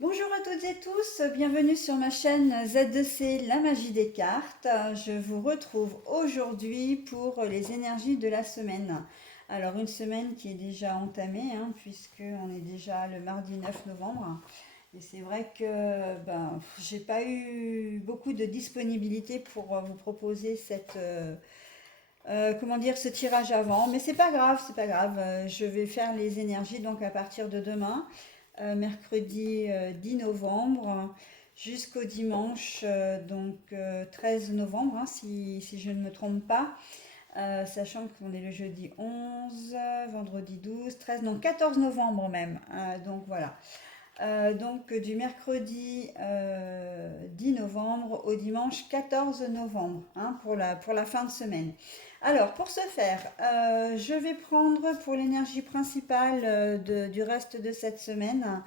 Bonjour à toutes et tous, bienvenue sur ma chaîne Z2C, la magie des cartes. Je vous retrouve aujourd'hui pour les énergies de la semaine. Alors une semaine qui est déjà entamée, puisque on est déjà le mardi 9 novembre. Et c'est vrai que j'ai pas eu beaucoup de disponibilité pour vous proposer ce tirage avant, mais c'est pas grave, c'est pas grave. Je vais faire les énergies donc à partir de demain, mercredi 10 novembre, jusqu'au dimanche 13 novembre, si je ne me trompe pas. Sachant qu'on est le jeudi 11, vendredi 12, 13, non 14 novembre même. Donc voilà. Donc du mercredi 10 novembre au dimanche 14 novembre, pour la fin de semaine. Alors pour ce faire, je vais prendre pour l'énergie principale du reste de cette semaine.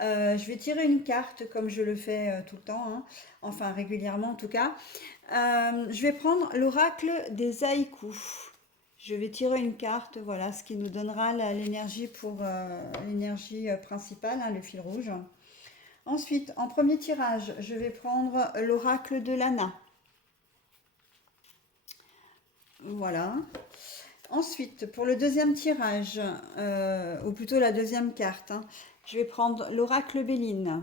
Je vais tirer une carte comme je le fais tout le temps, enfin régulièrement en tout cas. Je vais prendre l'oracle des haïkus. Je vais tirer une carte, voilà, ce qui nous donnera l'énergie pour l'énergie principale, le fil rouge. Ensuite, en premier tirage, je vais prendre l'oracle de l'Anna. Voilà. Ensuite, pour le deuxième tirage, ou plutôt la deuxième carte, je vais prendre l'oracle Béline.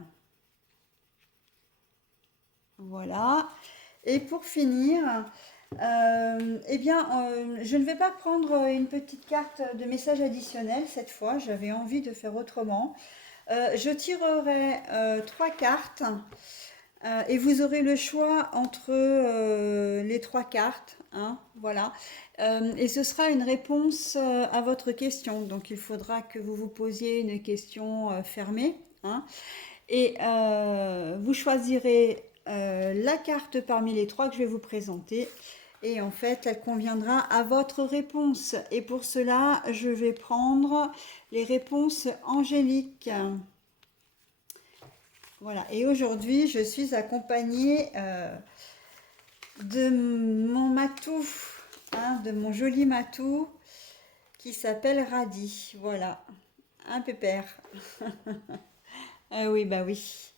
Voilà. Et pour finir, je ne vais pas prendre une petite carte de message additionnel cette fois. J'avais envie de faire autrement. Je tirerai trois cartes et vous aurez le choix entre les trois cartes. Voilà. Et ce sera une réponse à votre question. Donc il faudra que vous vous posiez une question fermée. Et vous choisirez la carte parmi les trois que je vais vous présenter. Et en fait, elle conviendra à votre réponse. Et pour cela, je vais prendre les réponses angéliques. Voilà. Et aujourd'hui, je suis accompagnée de mon matou, de mon joli matou qui s'appelle Radi. Voilà. Un pépère. Ah oui, bah oui.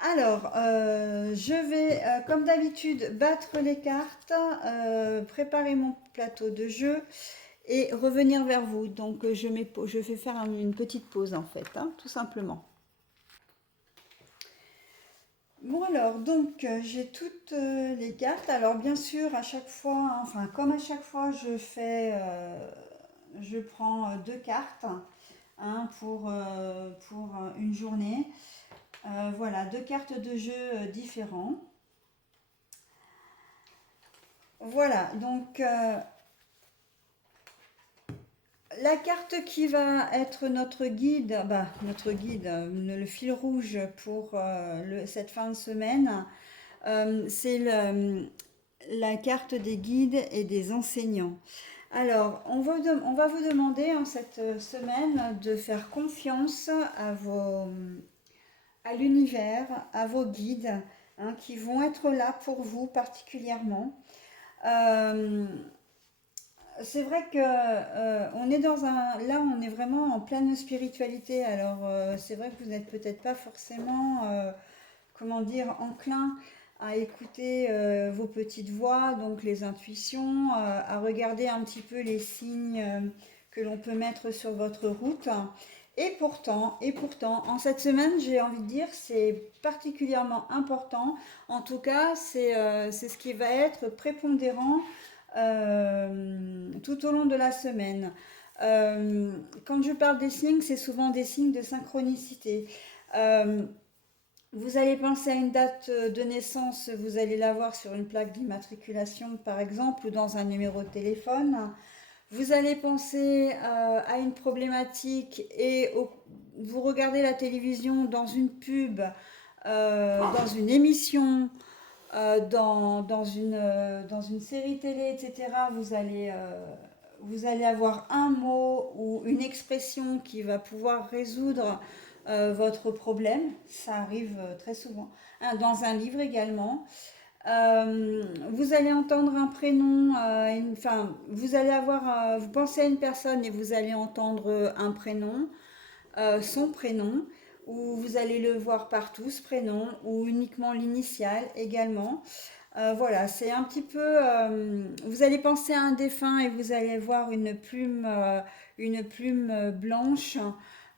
Alors, je vais, comme d'habitude, battre les cartes, préparer mon plateau de jeu et revenir vers vous. Donc, je vais faire une petite pause en fait, tout simplement. Bon alors, donc j'ai toutes les cartes. Alors bien sûr, à chaque fois, enfin comme à chaque fois, je prends deux cartes pour une journée. Voilà, deux cartes de jeu différents. Voilà, donc la carte qui va être notre guide, le fil rouge pour cette fin de semaine, c'est la carte des guides et des enseignants. Alors, on va vous demander en cette semaine de faire confiance à l'univers, à vos guides, qui vont être là pour vous particulièrement. Euh, c'est vrai que on est là on est vraiment en pleine spiritualité. Alors c'est vrai que vous n'êtes peut-être pas forcément, comment dire, enclin à écouter vos petites voix, donc les intuitions, à regarder un petit peu les signes que l'on peut mettre sur votre route. Et pourtant, en cette semaine, j'ai envie de dire, c'est particulièrement important. En tout cas, c'est ce qui va être prépondérant tout au long de la semaine. Quand je parle des signes, c'est souvent des signes de synchronicité. Euh, vous allez penser à une date de naissance, vous allez la voir sur une plaque d'immatriculation par exemple ou dans un numéro de téléphone. Vous allez penser à une problématique vous regardez la télévision dans une pub, dans une émission, dans une série télé, etc. Vous allez avoir un mot ou une expression qui va pouvoir résoudre votre problème. Ça arrive très souvent. Dans un livre également. Vous allez entendre un prénom, enfin, vous allez avoir, vous pensez à une personne et vous allez entendre un prénom. son prénom, ou vous allez le voir partout, ce prénom, ou uniquement l'initiale également. Voilà, c'est un petit peu. Vous allez penser à un défunt et vous allez voir une plume blanche,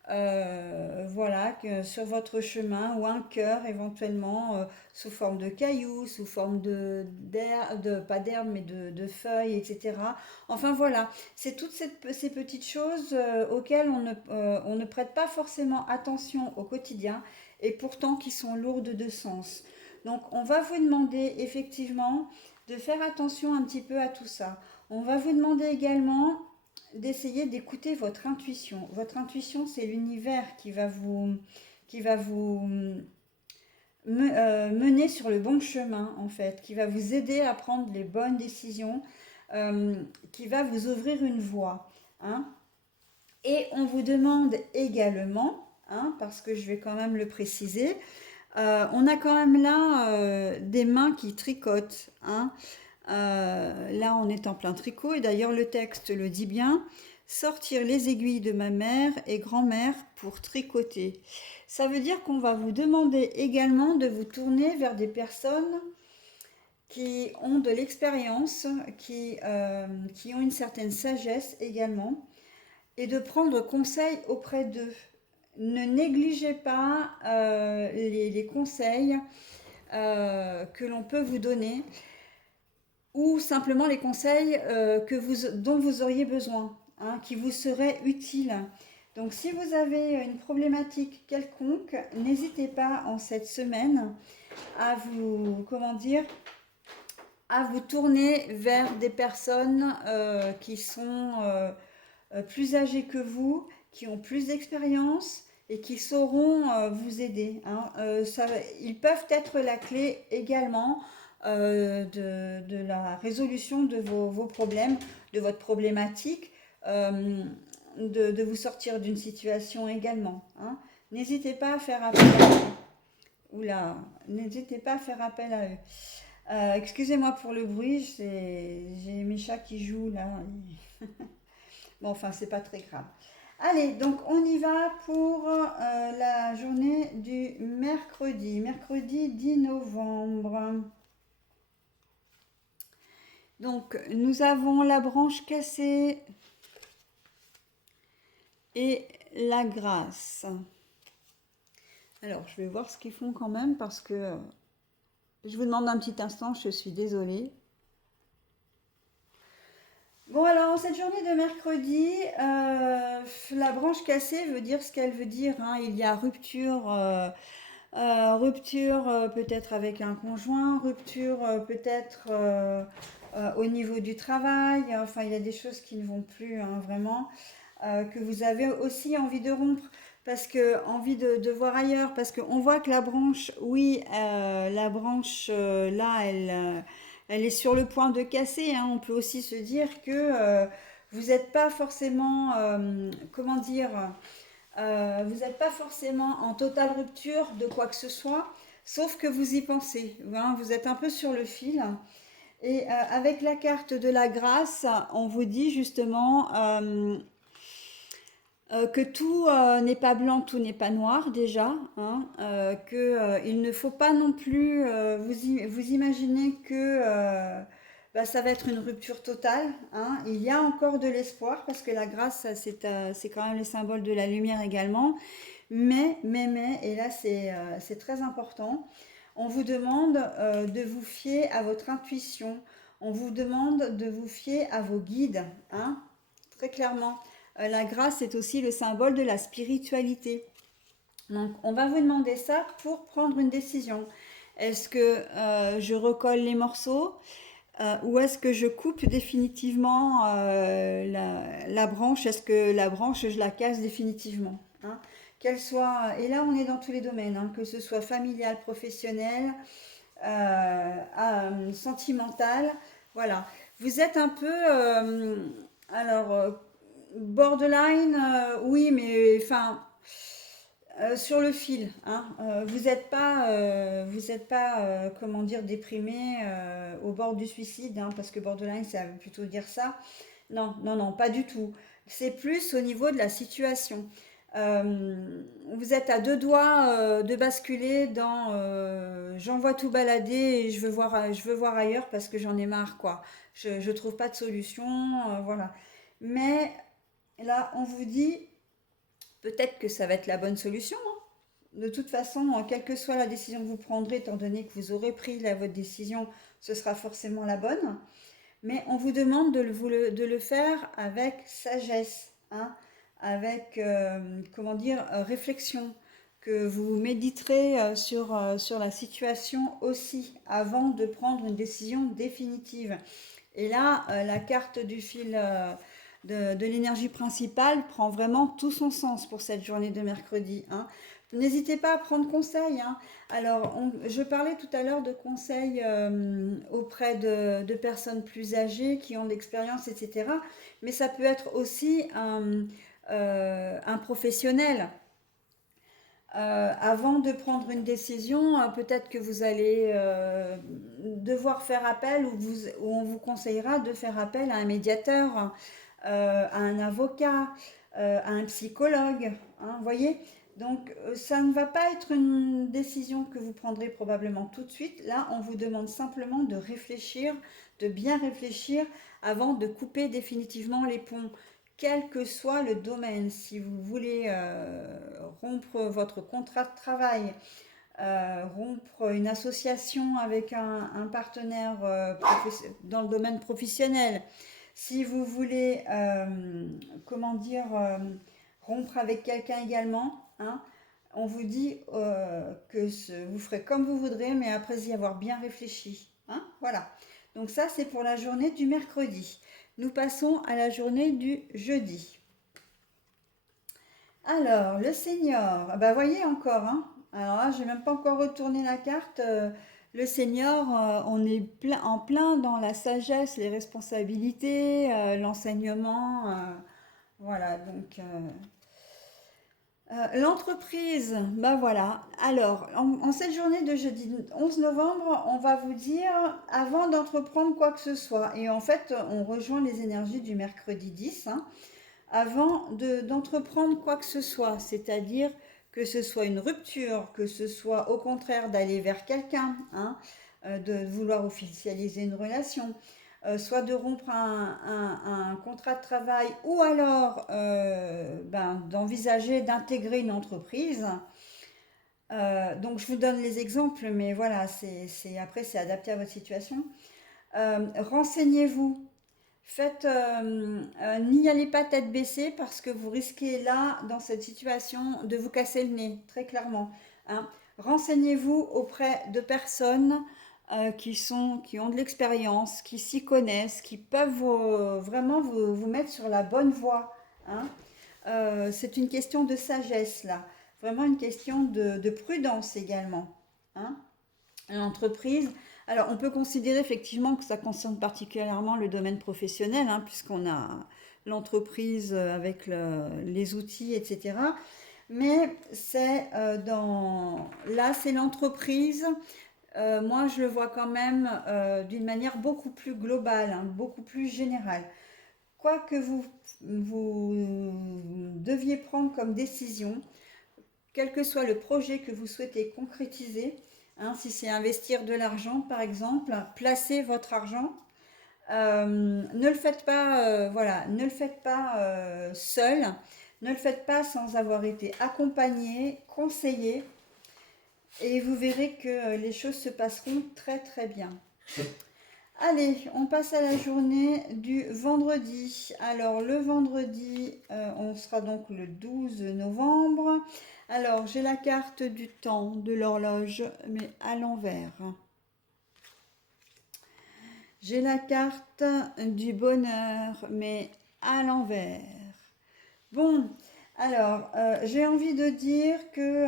voilà, sur votre chemin, ou un cœur éventuellement sous forme de cailloux, sous forme pas d'herbe, mais de feuilles, etc. Enfin voilà, c'est toutes ces petites choses auxquelles on ne prête pas forcément attention au quotidien et pourtant qui sont lourdes de sens. Donc, on va vous demander effectivement de faire attention un petit peu à tout ça. On va vous demander également d'essayer d'écouter votre intuition. Votre intuition, c'est l'univers qui va vous mener sur le bon chemin, en fait, qui va vous aider à prendre les bonnes décisions, qui va vous ouvrir une voie. Hein. Et on vous demande également, hein, parce que je vais quand même le préciser, on a quand même là des mains qui tricotent. Hein. Là, on est en plein tricot et d'ailleurs le texte le dit bien. Sortir les aiguilles de ma mère et grand-mère pour tricoter. Ça veut dire qu'on va vous demander également de vous tourner vers des personnes qui ont de l'expérience, qui ont une certaine sagesse également, et de prendre conseil auprès d'eux. Ne négligez pas les conseils que l'on peut vous donner ou simplement les conseils dont vous auriez besoin, hein, qui vous seraient utiles. Donc si vous avez une problématique quelconque, n'hésitez pas en cette semaine à vous, comment dire, à vous tourner vers des personnes qui sont plus âgées que vous, qui ont plus d'expérience et qui sauront vous aider. Hein. Ils peuvent être la clé également de la résolution de vos problèmes, de votre problématique, de vous sortir d'une situation également. Hein. N'hésitez pas à faire appel à eux. Oula, n'hésitez pas à faire appel à eux. Excusez-moi pour le bruit, j'ai mes chats qui jouent là. Bon, enfin, c'est pas très grave. Allez, donc on y va pour la journée du mercredi 10 novembre. Donc, nous avons la branche cassée et la grâce. Alors, je vais voir ce qu'ils font quand même parce que je vous demande un petit instant, je suis désolée. Bon, alors, cette journée de mercredi, la branche cassée veut dire ce qu'elle veut dire. Hein. Il y a rupture, rupture peut-être avec un conjoint, rupture peut-être au niveau du travail. Enfin, il y a des choses qui ne vont plus, hein, vraiment, que vous avez aussi envie de rompre. Parce que, envie de voir ailleurs, parce qu'on voit que la branche, oui, la branche, là, elle est sur le point de casser. Hein. On peut aussi se dire que vous n'êtes pas forcément, comment dire, vous n'êtes pas forcément en totale rupture de quoi que ce soit, sauf que vous y pensez. Hein. Vous êtes un peu sur le fil. Et avec la carte de la grâce, on vous dit justement que tout n'est pas blanc, tout n'est pas noir déjà, hein, il ne faut pas non plus vous imaginer que bah, ça va être une rupture totale. Hein. Il y a encore de l'espoir parce que la grâce, c'est quand même le symbole de la lumière également. Et là c'est très important, on vous demande de vous fier à votre intuition, on vous demande de vous fier à vos guides, hein, très clairement. La grâce est aussi le symbole de la spiritualité. Donc, on va vous demander ça pour prendre une décision. Est-ce que je recolle les morceaux ou est-ce que je coupe définitivement la branche? Est-ce que la branche, je la casse définitivement? Hein. Qu'elle soit, et là, on est dans tous les domaines, hein, que ce soit familial, professionnel, sentimental. Voilà. Vous êtes un peu, alors, borderline, oui, mais enfin, sur le fil. Hein. Vous êtes pas comment dire, déprimé au bord du suicide, hein, parce que borderline, ça veut plutôt dire ça. Non, non, non, pas du tout. C'est plus au niveau de la situation. Vous êtes à deux doigts de basculer dans j'envoie tout balader et je veux voir ailleurs parce que j'en ai marre, quoi. Je trouve pas de solution, voilà. Mais là, on vous dit peut-être que ça va être la bonne solution, hein. De toute façon, quelle que soit la décision que vous prendrez, étant donné que vous aurez pris votre décision, ce sera forcément la bonne. Mais on vous demande de le faire avec sagesse, hein, avec, comment dire, réflexion, que vous méditerez sur la situation aussi avant de prendre une décision définitive. Et là, la carte du fil de l'énergie principale prend vraiment tout son sens pour cette journée de mercredi, hein. N'hésitez pas à prendre conseil, hein. Alors, je parlais tout à l'heure de conseils auprès de personnes plus âgées qui ont de l'expérience, etc. Mais ça peut être aussi un professionnel. Avant de prendre une décision, peut-être que vous allez devoir faire appel ou on vous conseillera de faire appel à un médiateur, à un avocat, à un psychologue, hein, vous voyez? Donc ça ne va pas être une décision que vous prendrez probablement tout de suite. Là, on vous demande simplement de réfléchir, de bien réfléchir avant de couper définitivement les ponts quel que soit le domaine. Si vous voulez rompre votre contrat de travail, rompre une association avec un partenaire dans le domaine professionnel, si vous voulez, comment dire, rompre avec quelqu'un également, hein, on vous dit vous ferez comme vous voudrez, mais après y avoir bien réfléchi, hein, voilà. Donc ça, c'est pour la journée du mercredi. Nous passons à la journée du jeudi. Alors, le senior, bah voyez encore, hein. Alors là, j'ai même pas encore retourné la carte. Le senior, on est en plein dans la sagesse, les responsabilités, l'enseignement. Voilà, donc l'entreprise, bah voilà. Alors, en cette journée de jeudi 11 novembre, on va vous dire, avant d'entreprendre quoi que ce soit, et en fait, on rejoint les énergies du mercredi 10, hein, avant d'entreprendre quoi que ce soit, c'est-à-dire que ce soit une rupture, que ce soit au contraire d'aller vers quelqu'un, hein, de vouloir officialiser une relation, soit de rompre un contrat de travail ou alors d'envisager d'intégrer une entreprise. Donc je vous donne les exemples, mais voilà, après c'est adapté à votre situation. Renseignez-vous. N'y allez pas tête baissée parce que vous risquez là, dans cette situation, de vous casser le nez, très clairement, hein. Renseignez-vous auprès de personnes qui ont de l'expérience, qui s'y connaissent, qui peuvent vraiment vous mettre sur la bonne voie, hein. C'est une question de sagesse là, vraiment une question de prudence également, hein. L'entreprise. Alors, on peut considérer effectivement que ça concerne particulièrement le domaine professionnel, hein, puisqu'on a l'entreprise avec les outils, etc. Mais là, c'est l'entreprise. Moi, je le vois quand même d'une manière beaucoup plus globale, hein, beaucoup plus générale. Quoi que vous deviez prendre comme décision, quel que soit le projet que vous souhaitez concrétiser, hein, si c'est investir de l'argent par exemple, placez votre argent. Ne le faites pas, voilà, ne le faites pas seul, ne le faites pas sans avoir été accompagné, conseillé, et vous verrez que les choses se passeront très très bien. Allez, on passe à la journée du vendredi. Alors, le vendredi, on sera donc le 12 novembre. Alors, j'ai la carte du temps, de l'horloge, mais à l'envers. J'ai la carte du bonheur, mais à l'envers. Bon, alors, j'ai envie de dire que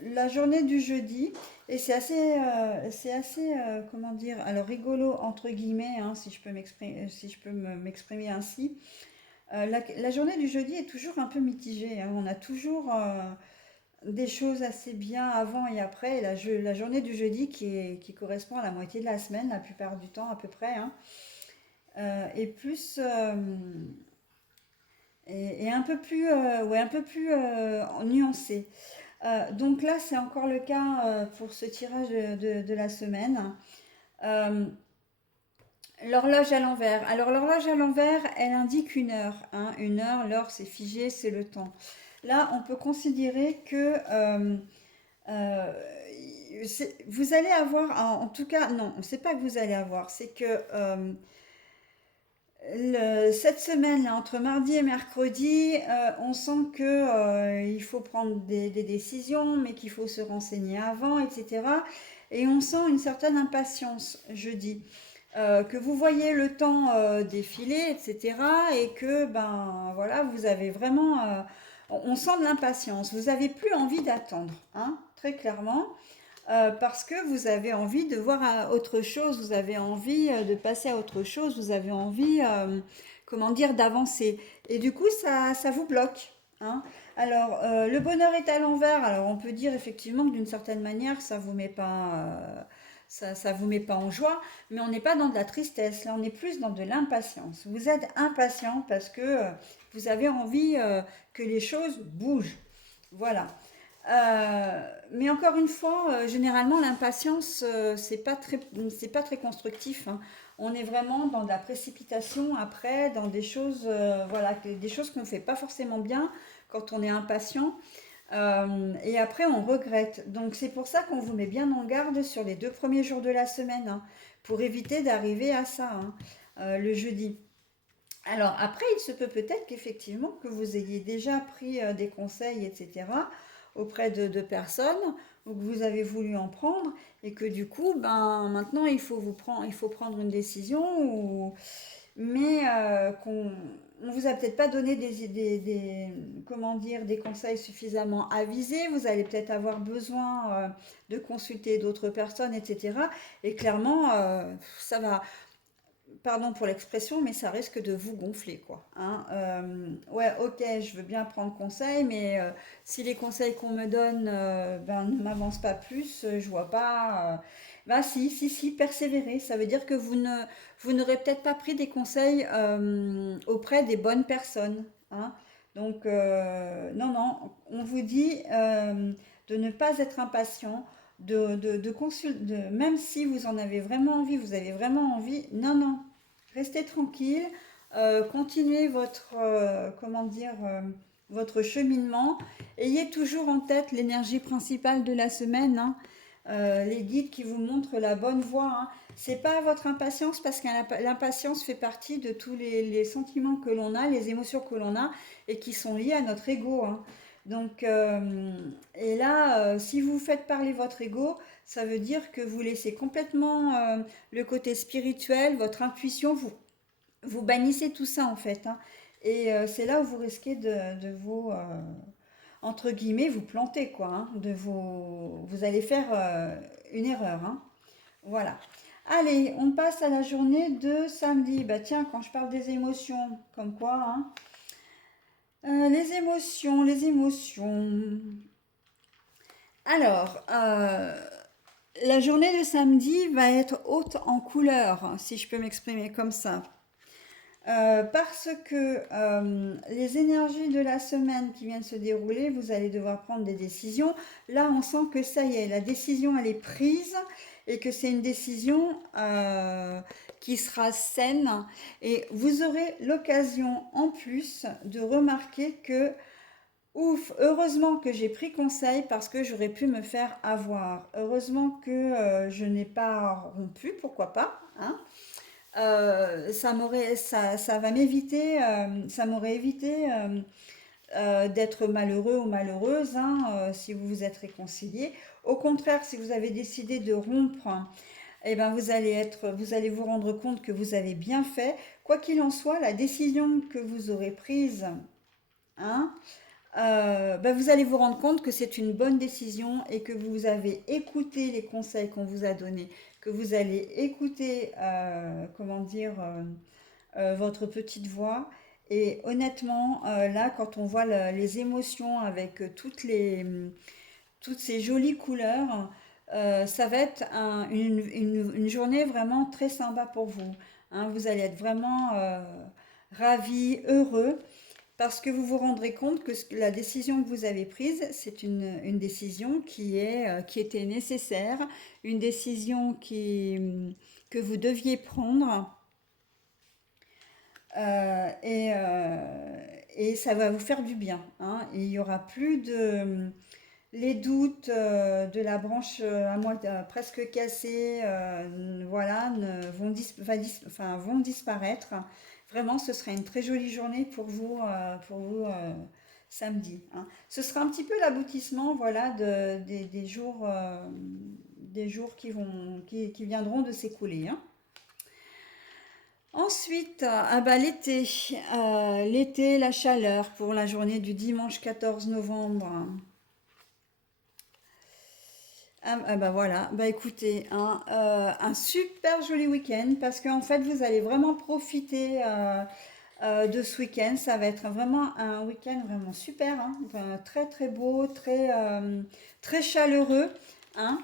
la journée du jeudi, et c'est assez, comment dire, alors rigolo entre guillemets, hein, si je peux m'exprimer ainsi. La journée du jeudi est toujours un peu mitigée, hein. On a toujours des choses assez bien avant et après. Et la journée du jeudi qui correspond à la moitié de la semaine, la plupart du temps à peu près, hein, est plus et un peu plus nuancé. Donc là, c'est encore le cas pour ce tirage de la semaine. Euh, L'horloge à l'envers. Alors l'horloge à l'envers, elle indique une heure, hein. Une heure, l'heure c'est figé, c'est le temps. Là, on peut considérer que euh, vous allez avoir, en tout cas, non, c'est pas que vous allez avoir, c'est que cette semaine, là, entre mardi et mercredi, on sent que il faut prendre des décisions, mais qu'il faut se renseigner avant, etc. Et on sent une certaine impatience jeudi. Que vous voyez le temps défiler, etc. Et que, ben voilà, vous avez vraiment... on sent de l'impatience. Vous n'avez plus envie d'attendre, hein, très clairement. Parce que vous avez envie de voir autre chose, vous avez envie de passer à autre chose, vous avez envie, comment dire, d'avancer. Et du coup, ça vous bloque, hein. Alors, le bonheur est à l'envers. Alors, on peut dire effectivement que d'une certaine manière, ça vous met pas, ça vous met pas en joie, mais on n'est pas dans de la tristesse. Là, on est plus dans de l'impatience. Vous êtes impatient parce que vous avez envie que les choses bougent. Voilà. Mais encore une fois, généralement, l'impatience, c'est pas très constructif, hein. On est vraiment dans de la précipitation après, dans des choses, voilà, des choses qu'on ne fait pas forcément bien quand on est impatient. Et après, on regrette. Donc, c'est pour ça qu'on vous met bien en garde sur les 2 premiers jours de la semaine, hein, pour éviter d'arriver à ça, hein, le jeudi. Alors après, il se peut peut-être qu'effectivement que vous ayez déjà pris des conseils, etc., auprès de personnes ou que vous avez voulu en prendre et que du coup, ben maintenant il faut prendre une décision mais qu'on on vous a peut-être pas donné comment dire, des conseils suffisamment avisés. Vous allez peut-être avoir besoin de consulter d'autres personnes, etc. Et clairement, ça va, pardon pour l'expression, mais ça risque de vous gonfler, quoi, hein. Ouais, ok, je veux bien prendre conseil, mais si les conseils qu'on me donne ben, ne m'avancent pas plus, je vois pas. Ben si, persévérer. Ça veut dire que vous n'aurez peut-être pas pris des conseils auprès des bonnes personnes, hein. Donc, non, on vous dit de ne pas être impatient, même si vous en avez vraiment envie, vous avez vraiment envie, non, restez tranquille, continuez votre, comment dire, votre cheminement. Ayez toujours en tête l'énergie principale de la semaine, hein, les guides qui vous montrent la bonne voie, hein. C'est pas votre impatience parce que l'impatience fait partie de tous les sentiments que l'on a, les émotions que l'on a et qui sont liées à notre ego, hein. Donc, et là, si vous faites parler votre ego, ça veut dire que vous laissez complètement le côté spirituel, votre intuition, vous bannissez tout ça en fait, hein. Et c'est là où vous risquez de vous, entre guillemets, vous planter quoi, hein, vous allez faire une erreur, hein. Voilà. Allez, on passe à la journée de samedi. Bah tiens, quand je parle des émotions, comme quoi, hein. Les émotions, les émotions. Alors, la journée de samedi va être haute en couleurs, si je peux m'exprimer comme ça. Parce que les énergies de la semaine qui viennent se dérouler, vous allez devoir prendre des décisions. Là, on sent que ça y est, la décision, elle est prise et que c'est une décision qui sera saine. Et vous aurez l'occasion en plus de remarquer que, ouf, heureusement que j'ai pris conseil parce que j'aurais pu me faire avoir. Heureusement que je n'ai pas rompu, pourquoi pas, hein. Ça va m'éviter, ça m'aurait évité d'être malheureux ou malheureuse, hein, si vous vous êtes réconciliés. Au contraire, si vous avez décidé de rompre, hein, eh ben vous allez vous rendre compte que vous avez bien fait. Quoi qu'il en soit, la décision que vous aurez prise, hein, ben vous allez vous rendre compte que c'est une bonne décision et que vous avez écouté les conseils qu'on vous a donnés, que vous allez écouter, comment dire, votre petite voix. Et honnêtement, là, quand on voit les émotions avec toutes ces jolies couleurs, ça va être une journée vraiment très sympa pour vous, hein. Vous allez être vraiment ravis, heureux. parce que vous vous rendrez compte que la décision que vous avez prise, c'est une décision qui était nécessaire, une décision que vous deviez prendre et ça va vous faire du bien, hein. Il n'y aura plus de les doutes de la branche presque cassée, voilà, vont disparaître. Vraiment, ce sera une très jolie journée samedi, hein. Ce sera un petit peu l'aboutissement, voilà, des jours qui viendront de s'écouler, hein. Ensuite, ah bah, l'été, la chaleur pour la journée du dimanche 14 novembre. Ah bah voilà, bah écoutez, hein, un super joli week-end parce qu'en fait vous allez vraiment profiter de ce week-end. Ça va être vraiment un week-end vraiment super, hein, enfin, très très beau, très chaleureux, hein.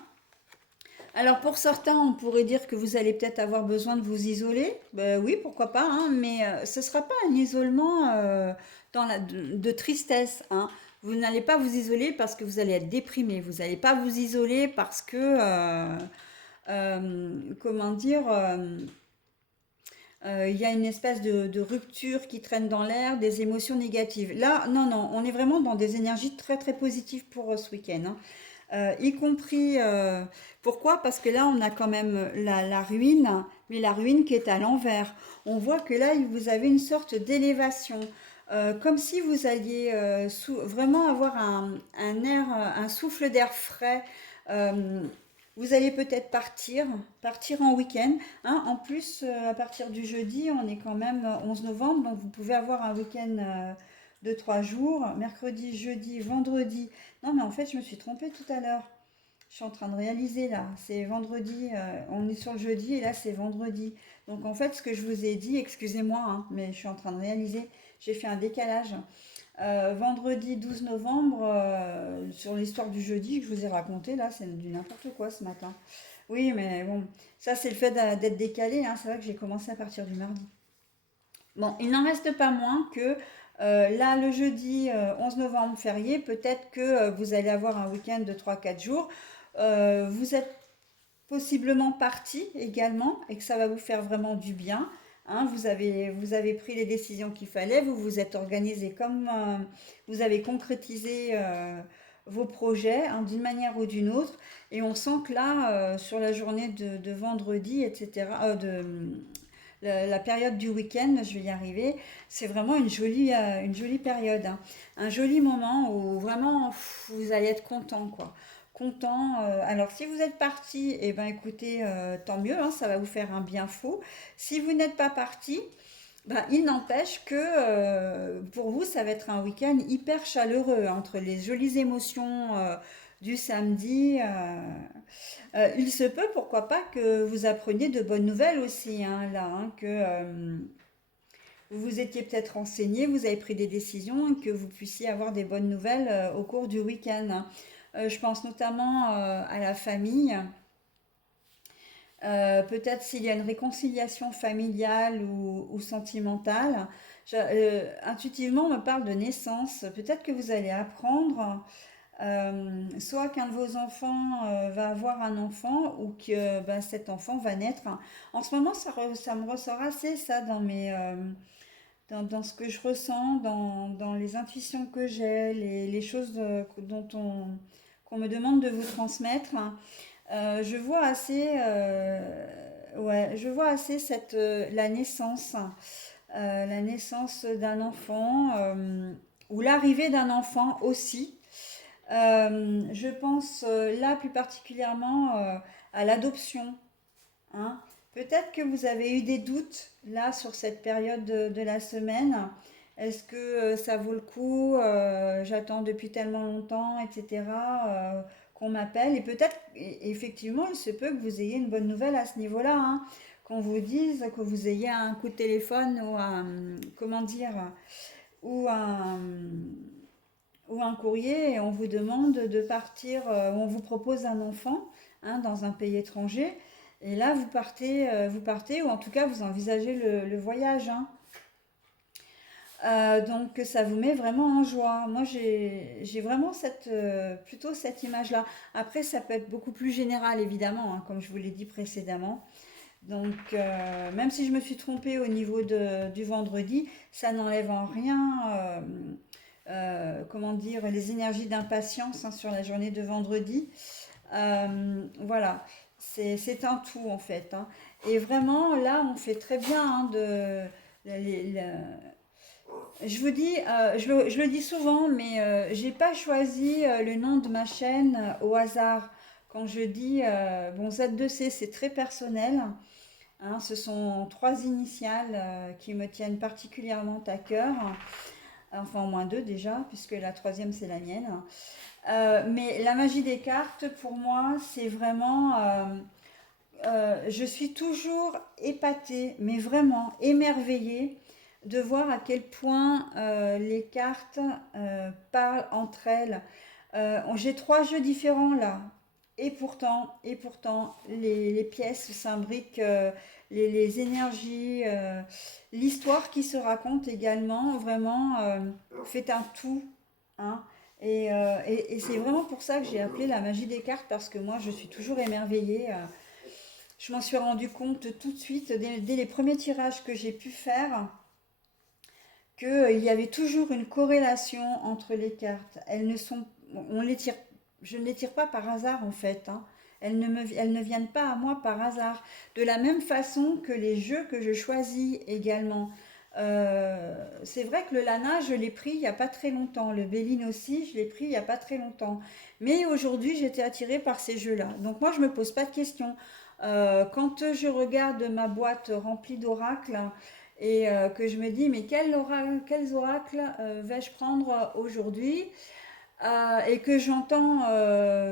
Alors pour certains, on pourrait dire que vous allez peut-être avoir besoin de vous isoler. Ben oui, pourquoi pas, hein, mais ce ne sera pas un isolement de tristesse, hein. Vous n'allez pas vous isoler parce que vous allez être déprimé. Vous n'allez pas vous isoler parce que, comment dire, il y a une espèce de rupture qui traîne dans l'air, des émotions négatives. Là, non, non, on est vraiment dans des énergies très très positives pour ce week-end, hein. Y compris, pourquoi? Parce que là, on a quand même la ruine, mais la ruine qui est à l'envers. On voit que là, vous avez une sorte d'élévation, comme si vous alliez vraiment avoir un souffle d'air frais. Euh, Vous allez peut-être partir en week-end, hein. En plus, à partir du jeudi, on est quand même 11 novembre, donc vous pouvez avoir un week-end de 3 jours, mercredi, jeudi, vendredi. Non, mais en fait, je me suis trompée tout à l'heure. Je suis en train de réaliser là. C'est vendredi, on est sur le jeudi et là c'est vendredi. Donc en fait, ce que je vous ai dit, excusez-moi, hein, mais je suis en train de réaliser. J'ai fait un décalage. Vendredi 12 novembre, sur l'histoire du jeudi que je vous ai raconté, là, c'est du n'importe quoi ce matin. Oui, mais bon, ça c'est le fait d'être décalé, hein. C'est vrai que j'ai commencé à partir du mardi. Bon, il n'en reste pas moins que là, le jeudi 11 novembre férié, peut-être que vous allez avoir un week-end de 3 4 jours. Vous êtes possiblement parti également et que ça va vous faire vraiment du bien, hein. Vous avez pris les décisions qu'il fallait, vous vous êtes organisé comme vous avez concrétisé vos projets, hein, d'une manière ou d'une autre. Et on sent que là, sur la journée de vendredi, etc., la période du week-end, je vais y arriver, c'est vraiment une jolie période, hein. Un joli moment où vraiment vous allez être content, quoi. Content. Alors, si vous êtes parti, eh ben, écoutez, tant mieux, hein, ça va vous faire un bien fou. Si vous n'êtes pas parti, ben, il n'empêche que pour vous, ça va être un week-end hyper chaleureux entre les jolies émotions du samedi. Il se peut, pourquoi pas, que vous appreniez de bonnes nouvelles aussi, hein, là, hein, que vous vous étiez peut-être renseigné, vous avez pris des décisions et que vous puissiez avoir des bonnes nouvelles au cours du week-end, hein. Je pense notamment à la famille. Peut-être s'il y a une réconciliation familiale ou sentimentale. Intuitivement, on me parle de naissance. Peut-être que vous allez apprendre soit qu'un de vos enfants va avoir un enfant ou que ben, cet enfant va naître. En ce moment, ça me ressort assez ça dans ce que je ressens, dans les intuitions que j'ai, les choses qu'on me demande de vous transmettre. Je vois assez, ouais, je vois assez la naissance d'un enfant ou l'arrivée d'un enfant aussi. Je pense là plus particulièrement à l'adoption, hein. Peut-être que vous avez eu des doutes là sur cette période de la semaine. Est-ce que ça vaut le coup? J'attends depuis tellement longtemps, etc. Qu'on m'appelle. Et peut-être, effectivement, il se peut que vous ayez une bonne nouvelle à ce niveau-là, hein. Qu'on vous dise, que vous ayez un coup de téléphone ou comment dire, ou un, ou un courrier et on vous demande de partir, on vous propose un enfant, hein, dans un pays étranger. Et là, vous partez, ou en tout cas, vous envisagez le voyage, hein. Donc ça vous met vraiment en joie. Moi j'ai vraiment plutôt cette image-là. Après ça peut être beaucoup plus général évidemment, hein, comme je vous l'ai dit précédemment. Donc même si je me suis trompée au niveau du vendredi, ça n'enlève en rien, comment dire, les énergies d'impatience, hein, sur la journée de vendredi. Voilà, c'est un tout en fait, hein. Et vraiment là on fait très bien, hein, je vous dis, je le dis souvent, mais j'ai pas choisi le nom de ma chaîne au hasard. Quand je dis, bon, Z2C, c'est très personnel, hein, ce sont trois initiales qui me tiennent particulièrement à cœur, enfin au moins deux déjà, puisque la troisième c'est la mienne. Mais la magie des cartes, pour moi, c'est vraiment, je suis toujours épatée, mais vraiment émerveillée de voir à quel point les cartes parlent entre elles. J'ai trois jeux différents là. Et pourtant, les pièces s'imbriquent, les énergies, l'histoire qui se raconte également, vraiment, fait un tout, hein. Et c'est vraiment pour ça que j'ai appelé la magie des cartes, parce que moi, je suis toujours émerveillée. Je m'en suis rendu compte tout de suite, dès les premiers tirages que j'ai pu faire, qu'il y avait toujours une corrélation entre les cartes. Elles ne sont, on les tire, je ne les tire pas par hasard en fait, hein. Elles ne viennent pas à moi par hasard. De la même façon que les jeux que je choisis également. C'est vrai que le Lana, je l'ai pris il n'y a pas très longtemps. Le Béline aussi, je l'ai pris il n'y a pas très longtemps. Mais aujourd'hui, j'étais attirée par ces jeux-là. Donc moi, je ne me pose pas de questions. Quand je regarde ma boîte remplie d'oracles, et que je me dis, mais quels oracles vais-je prendre aujourd'hui, et que j'entends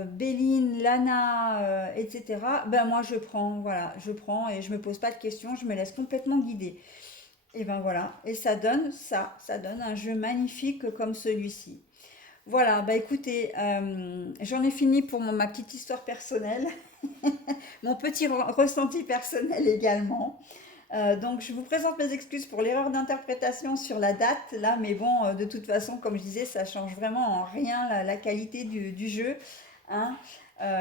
Béline, Lana, etc., ben moi je prends, voilà, je prends et je me pose pas de questions, je me laisse complètement guider. Et ben voilà, et ça donne un jeu magnifique comme celui-ci. Voilà, bah écoutez, j'en ai fini pour ma petite histoire personnelle, mon petit ressenti personnel également. Donc je vous présente mes excuses pour l'erreur d'interprétation sur la date là, mais bon, de toute façon, comme je disais, ça change vraiment en rien la qualité du jeu, hein.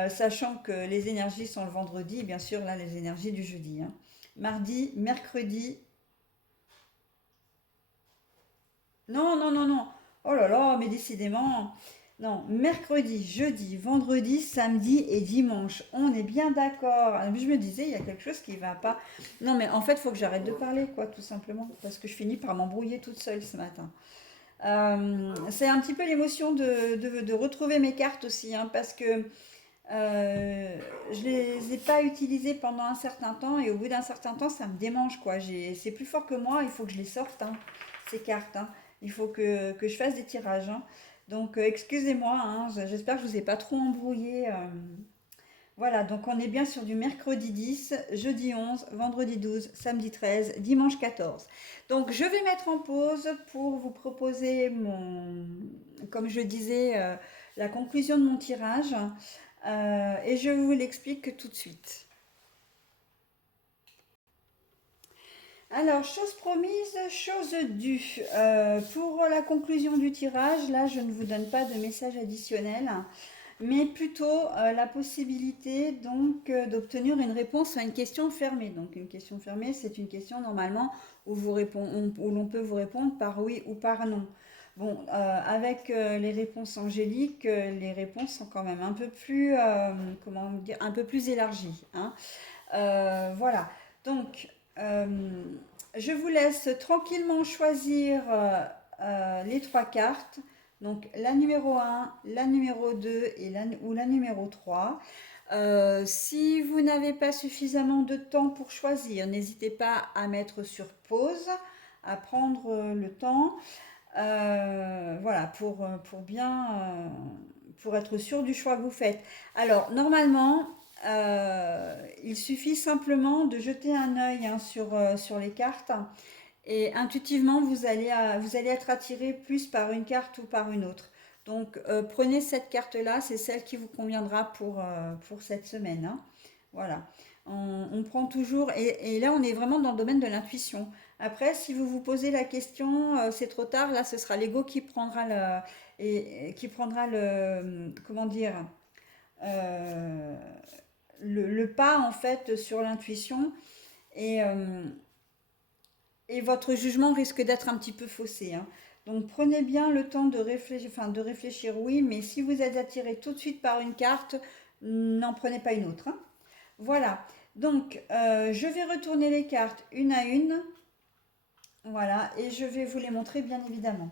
Sachant que les énergies sont le vendredi, et bien sûr là les énergies du jeudi, hein. Mardi, mercredi, non, non, non, non. Oh là là, mais décidément. Non, mercredi, jeudi, vendredi, samedi et dimanche. On est bien d'accord. Je me disais, il y a quelque chose qui va pas. Non, mais en fait, il faut que j'arrête de parler, quoi, tout simplement. Parce que je finis par m'embrouiller toute seule ce matin. C'est un petit peu l'émotion de retrouver mes cartes aussi, hein, parce que je les ai pas utilisées pendant un certain temps, et au bout d'un certain temps, ça me démange, quoi. C'est plus fort que moi, il faut que je les sorte, hein, ces cartes, hein. Il faut que je fasse des tirages, hein. Donc, excusez-moi, hein, j'espère que je vous ai pas trop embrouillé. Voilà, donc on est bien sur du mercredi 10, jeudi 11, vendredi 12, samedi 13, dimanche 14. Donc, je vais mettre en pause pour vous proposer comme je disais, la conclusion de mon tirage. Et je vous l'explique tout de suite. Alors, chose promise, chose due. Pour la conclusion du tirage, là, je ne vous donne pas de message additionnel, mais plutôt la possibilité donc d'obtenir une réponse à une question fermée. Donc, une question fermée, c'est une question normalement où l'on peut vous répondre par oui ou par non. Bon, avec les réponses angéliques, les réponses sont quand même un peu plus, comment dire, un peu plus élargies, hein. Voilà. Donc, euh, je vous laisse tranquillement choisir les trois cartes. Donc, la numéro un, la numéro 2 ou la numéro 3. Si vous n'avez pas suffisamment de temps pour choisir, n'hésitez pas à mettre sur pause, à prendre le temps. Voilà, pour bien, pour être sûr du choix que vous faites. Alors, normalement, il suffit simplement de jeter un œil, hein, sur les cartes, et intuitivement, vous allez être attiré plus par une carte ou par une autre. Donc, prenez cette carte-là, c'est celle qui vous conviendra pour cette semaine, hein. Voilà. On prend toujours, et là, on est vraiment dans le domaine de l'intuition. Après, si vous vous posez la question, c'est trop tard, là, ce sera l'ego qui prendra et qui prendra comment dire, euh, le pas en fait sur l'intuition et, euh, et votre jugement risque d'être un petit peu faussé, hein. Donc prenez bien le temps de réfléchir, oui, mais si vous êtes attiré tout de suite par une carte, n'en prenez pas une autre, hein. Voilà. Donc je vais retourner les cartes une à une. Voilà, et je vais vous les montrer bien évidemment.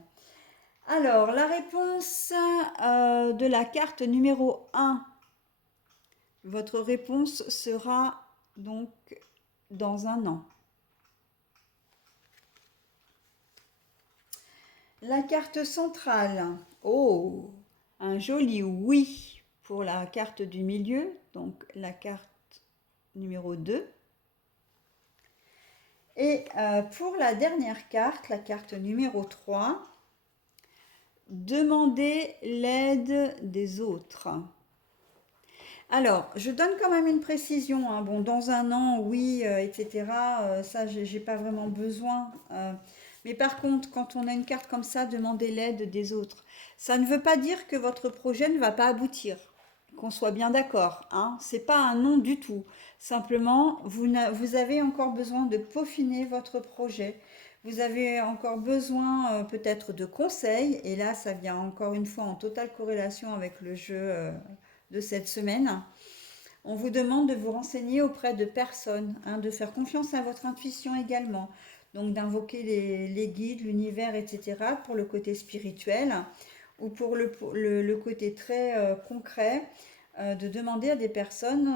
Alors, la réponse de la carte numéro un, votre réponse sera donc dans un an. La carte centrale, oh, un joli oui pour la carte du milieu, donc la carte numéro 2. Et pour la dernière carte, la carte numéro 3, demandez l'aide des autres. Alors, je donne quand même une précision, hein. Bon, dans un an, oui, etc. Ça, j'ai pas vraiment besoin. Mais par contre, quand on a une carte comme ça, demandez l'aide des autres. Ça ne veut pas dire que votre projet ne va pas aboutir. Qu'on soit bien d'accord, hein. C'est pas un non du tout. Simplement, vous avez encore besoin de peaufiner votre projet. Vous avez encore besoin peut-être de conseils. Et là, ça vient encore une fois en totale corrélation avec le jeu de cette semaine. On vous demande de vous renseigner auprès de personnes, hein, de faire confiance à votre intuition également. Donc d'invoquer les guides, l'univers, etc. pour le côté spirituel ou pour le côté très concret, de demander à des personnes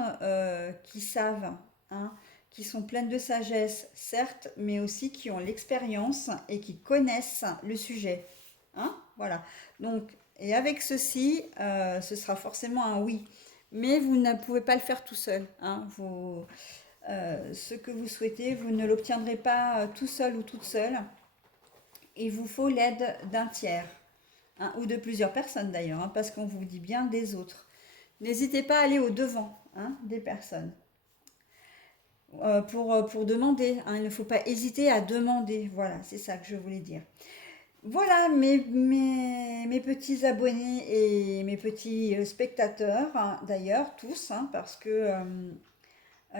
qui savent, hein, qui sont pleines de sagesse, certes, mais aussi qui ont l'expérience et qui connaissent le sujet, hein, voilà. Donc, et avec ceci, ce sera forcément un oui. Mais vous ne pouvez pas le faire tout seul, hein. Ce que vous souhaitez, vous ne l'obtiendrez pas tout seul ou toute seule. Il vous faut l'aide d'un tiers, hein, ou de plusieurs personnes d'ailleurs, hein, parce qu'on vous dit bien des autres. N'hésitez pas à aller au devant, hein, des personnes pour demander, hein. Il ne faut pas hésiter à demander. Voilà, c'est ça que je voulais dire. Voilà mes petits abonnés et mes petits spectateurs, hein, d'ailleurs, tous, hein, parce que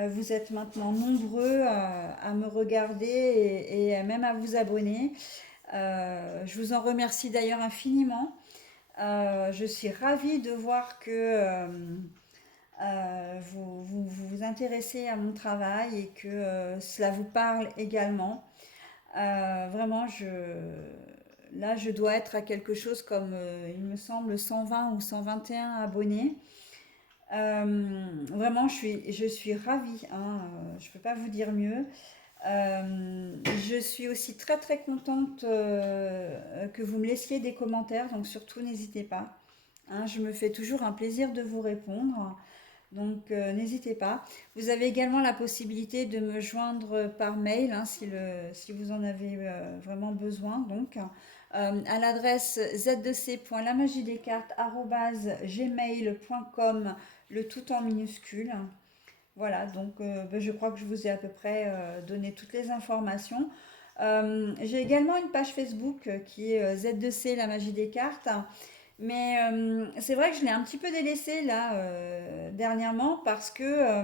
vous êtes maintenant nombreux à me regarder et même à vous abonner. Je vous en remercie d'ailleurs infiniment. Je suis ravie de voir que vous intéressez à mon travail et que cela vous parle également. Vraiment, là, je dois être à quelque chose comme, il me semble, 120 ou 121 abonnés. Vraiment, je suis ravie, hein, je ne peux pas vous dire mieux. Je suis aussi très très contente que vous me laissiez des commentaires, donc surtout n'hésitez pas, hein, je me fais toujours un plaisir de vous répondre. Donc n'hésitez pas. Vous avez également la possibilité de me joindre par mail, hein, si vous en avez vraiment besoin. Donc à l'adresse z2c.lamagiedescartes@gmail.com, le tout en minuscule. Voilà, donc ben, je crois que je vous ai à peu près donné toutes les informations. J'ai également une page Facebook qui est Z2C La Magie des Cartes. Mais c'est vrai que je l'ai un petit peu délaissée là dernièrement parce que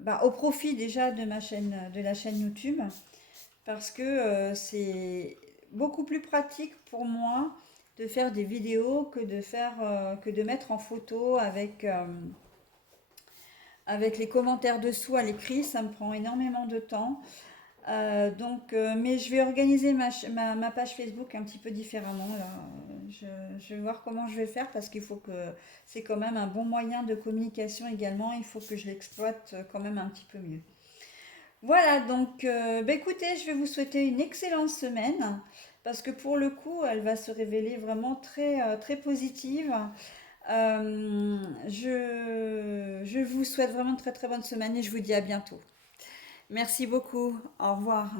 bah, au profit déjà de ma chaîne, de la chaîne YouTube, parce que c'est beaucoup plus pratique pour moi de faire des vidéos que de mettre en photo avec les commentaires dessous à l'écrit. Ça me prend énormément de temps. Mais je vais organiser ma page Facebook un petit peu différemment là. Je vais voir comment je vais faire parce qu'il faut que c'est quand même un bon moyen de communication également. Il faut que je l'exploite quand même un petit peu mieux. Voilà, donc bah écoutez, je vais vous souhaiter une excellente semaine parce que pour le coup, elle va se révéler vraiment très, très positive. Je vous souhaite vraiment une très très bonne semaine et je vous dis à bientôt. Merci beaucoup. Au revoir.